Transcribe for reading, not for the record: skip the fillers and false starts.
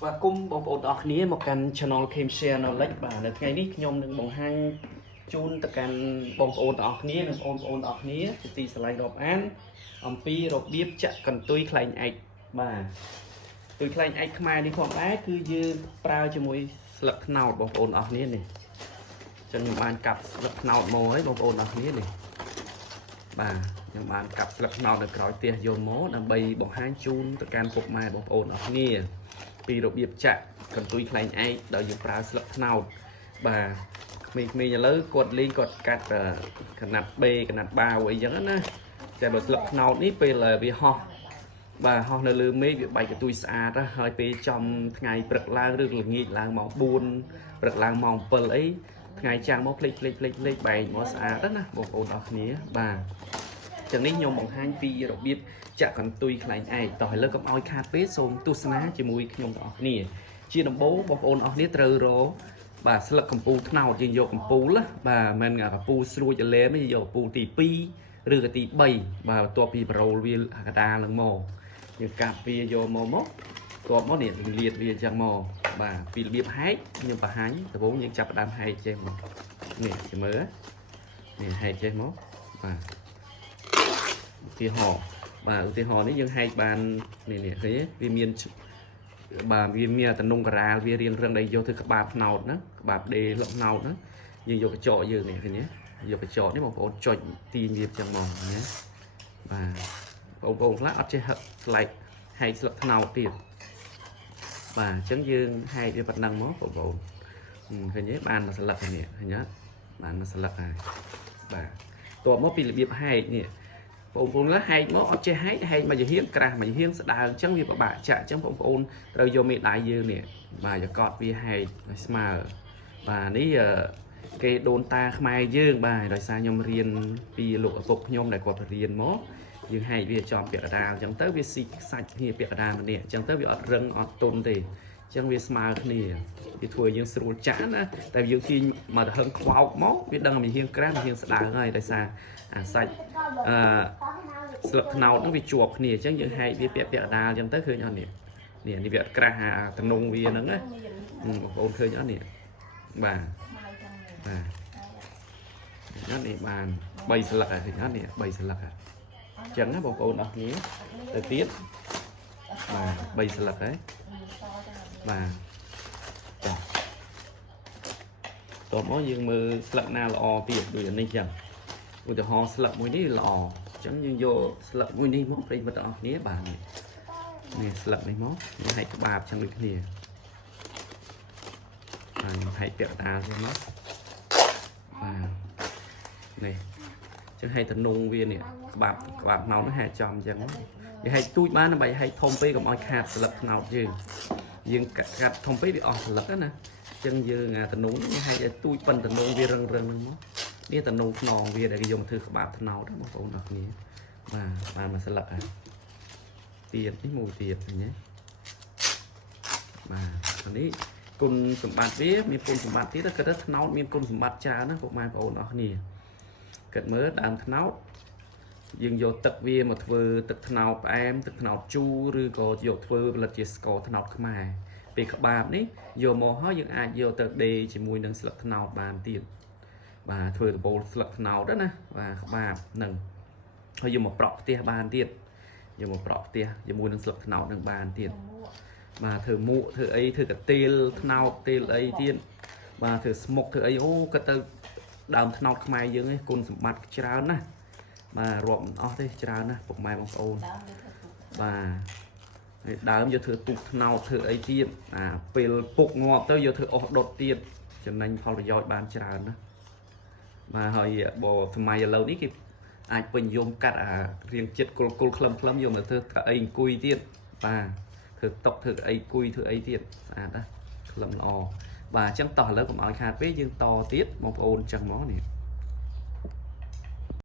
và cung bóng ổn ởนี้một căn channel came share nó lách bà là ngày ní nhom đừng bóng hang chun tất cả bóng ổn ởนี้đừng ổn ởนี้thì slide đọc án pi đọc biết chặt cần tôi khai ảnh bà tôi khai ảnh mai đi khoảng á cứ dư prao cho mùi slập nào bóng ổn ởนี้này cho những bạn cặp slập nào mồ ấy bóng ổn ởนี้này bà những bạn cặp slập nào được nói tiền vô mố đang bay bóng hang chun tất cả phục mai bóng ổn ởนี้ពីរបៀបចាក់កន្ទុយខ្លែងឯកដោយយើងប្រើស្លឹកត្នោតបាទក្មេងៗឥឡូវគាត់លេងគាត់កាត់កណាត់ B កណាត់ បាវអីចឹងណាតែបើស្លឹកត្នោតនេះពេលវាហោះបាទហោះនៅលើមេឃវាបែកកន្ទុយស្អាតហើយពេលចំថ្ងៃព្រឹកឡើងឬល្ងាចឡើងម៉ោង4ព្រឹកឡើងម៉ោង7អីថ្ងៃចាំងមកភ្លេចបែកមកស្អាតណាបងប្អូនអរគ្នាបាទចឹងនេះខ្ញុំបង្ហាញពីរបៀបចាក់កន្ទុយខ្លែងឯកតោះឥឡូវកុំឲ្យខាតពេកសូមទស្សនាជាមួយខ្ញុំទាំងអស់គ្នាជាដំបូងបងប្អូនអស់គ្នាត្រូវរកបាទស្លឹកកំពូលត្នោតយើងយកកំពូលបាទមិនមែនកំពូលស្រួចអលែមទេយកកំពូលទី2ឬក៏ទី3បាទបន្ទាប់ពីប្រូលវាកដាលនឹងមកយើងកាប់វាយកមកបន្ទាប់មកនេះលាតវាចឹងមកបាទពីរបៀបហែកខ្ញុំបង្ហាញដំបូងយើងចាប់ផ្ដើមហែកចេះមកនេះជមើលនេះហែកចេះមកបាទឧទាហរណ៍បាទឧទាហរណ៍នេះយើងហែកបាននេះឃើញទេវាមានបាទវាមានតំណងការ៉ាលវារៀងរឹងដែលយកទៅក្បាលត្នោតណាក្បាលដេលក់ត្នោតណាយើងយកកញ្ចក់យើងនេះឃើញទេយកកញ្ចក់នេះបងប្អូនចុចទាញវាចឹងមកណាបាទបងប្អូនខ្លះអត់ចេះស្លែកហែកស្លឹកត្នោតទៀតបាទអញ្ចឹងយើងហែកវាប៉ុណ្ណឹងមកបងប្អូនឃើញទេបានមួយស្លឹកនេះឃើញទេបានមួយស្លឹកហើយបាទតបមកពីរបៀបហែកនេះបងប្អូនláហែកមកអត់ចេះហែកមកជាហៀងក្រាស់មកជាហៀងស្ដើងអញ្ចឹងវាពិបាកចាក់អញ្ចឹងបងប្អូនត្រូវយកមេដៃយើងនេះបាទយកកត់វាហែកឲ្យស្មើបាទនេះគេដូនតាខ្មែរយើងបាទដោយសារខ្ញុំរៀនពីលោកឪពុកខ្ញុំដែលគាត់រៀនមកយើងហែកវាចំពាក់កណ្ដាលអញ្ចឹងទៅវាស៊ីសាច់គ្នាពាក់កណ្ដាលម្នាក់អញ្ចឹងទៅវាអត់រឹងអត់ទន់ទេអញ្ចឹងវាស្មើគ្នាវាធ្វើឲ្យយើងស្រួលចាក់ណាតែយើងទាញមកទៅហឹងខ្វោកមកវាដឹងតែហៀងក្រាស់ហៀងស្ដើងហើយដោយសារអាសាច់ស្លឹកត្នោតហ្នឹងវាជាប់គ្នាអញ្ចឹងយើងហែកវាពាក់កណ្ដាលអញ្ចឹងទៅឃើញអត់នេះនេះវាអត់ក្រាស់អាតំណងវាហ្នឹងណាបងប្អូនឃើញអត់នេះបាទនេះបាន3ស្លឹកហើយឃើញអត់នេះ3ស្លឹកហើយអញ្ចឹងណាបងប្អូនអរគ្នាទៅទៀតបាទ3ស្លឹកហើយបាទតោះមកយើងមើលស្លឹកណាល្អទៀតដូចនេះអញ្ចឹងឧទាហរណ៍ស្លឹកមួយនេះល្អអញ្ចឹងយើងយកស្លឹកមួយនេះមកប្រិយមិត្តទាំងអស់គ្នាបាទនេះស្លឹកនេះមកយើងហែកក្បាបអញ្ចឹងដូចគ្នាបាទខ្ញុំហែកពាក់កណ្ដាលទៅមកបាទនេះអញ្ចឹងហែកតំណងវានេះក្បាបថ្នោតនេះហែកចំអញ្ចឹងយើងហែកទូចបានដើម្បីហែកធំពេកកុំឲ្យខាតស្លឹកថ្នោតយើងកាត់ធំពេកវាអស់ស្លឹកណាអញ្ចឹងយើងតំណងនេះហែកឲ្យទូចប៉ុនតំណងវារឹងហ្នឹងមកនេះតំណងខ្នងវាដែលគេយកមកធ្វើក្បាបត្នោតបងប្អូនអរគ្នាបាទបានមួយស្លឹកហើយទៀតនេះមួយទៀតឃើញទេបាទនេះគុណសម្បត្តិវាមានគុណសម្បត្តិទៀតគាត់ថាត្នោតមានគុណសម្បត្តិច្រើនណាពុកម៉ែបងប្អូនអរគ្នាគាត់មើលដើមត្នោតយើងយកទឹកវាមកធ្វើទឹកត្នោតផ្អែមទឹកត្នោតជូរឬក៏យកធ្វើផលិតជាស្ករត្នោតខ្មែរពេលក្បាបនេះយកមកហើយយើងអាចយកទៅដេរជាមួយនឹងស្លឹកត្នោតបានទៀតបាទធ្វើដំបូលស្លឹកត្នោតណាបាទក្បាបនឹងហើយយកមកប្រក់ផ្ទះបានទៀតយកមកប្រក់ផ្ទះជាមួយនឹងស្លឹកត្នោតនឹងបានទៀតបាទធ្វើមួកធ្វើអីធ្វើកាទៀលត្នោតទៀលអីទៀតបាទធ្វើស្មុកធ្វើអីអូគាត់ទៅដើមត្នោតខ្មែរយើងឯងគុណសម្បត្តិច្រើនណាស់បាទរាប់មិនអស់ទេច្រើនណាស់ពុកម៉ែបងប្អូនបាទដើមយកធ្វើទូកត្នោតធ្វើអីទៀតពេលពុកងាប់ទៅយកធ្វើអស់ដុតទៀតចំណេញផលប្រយោជន៍បានច្រើនណាបាទហើយបើសម័យឥឡូវនេះគេអាចពេញនិយមកាត់រៀងចិត្តគុលខ្លឹមយកមកធ្វើអីអង្គុយទៀតបាទធ្វើតុកធ្វើអីអង្គុយធ្វើអីទៀតស្អាតណាខ្លឹមល្អបាទអញ្ចឹងតោះឥឡូវកុំឲ្យខាតពេកយើងតទៀតបងប្អូនអញ្ចឹងមកនេះ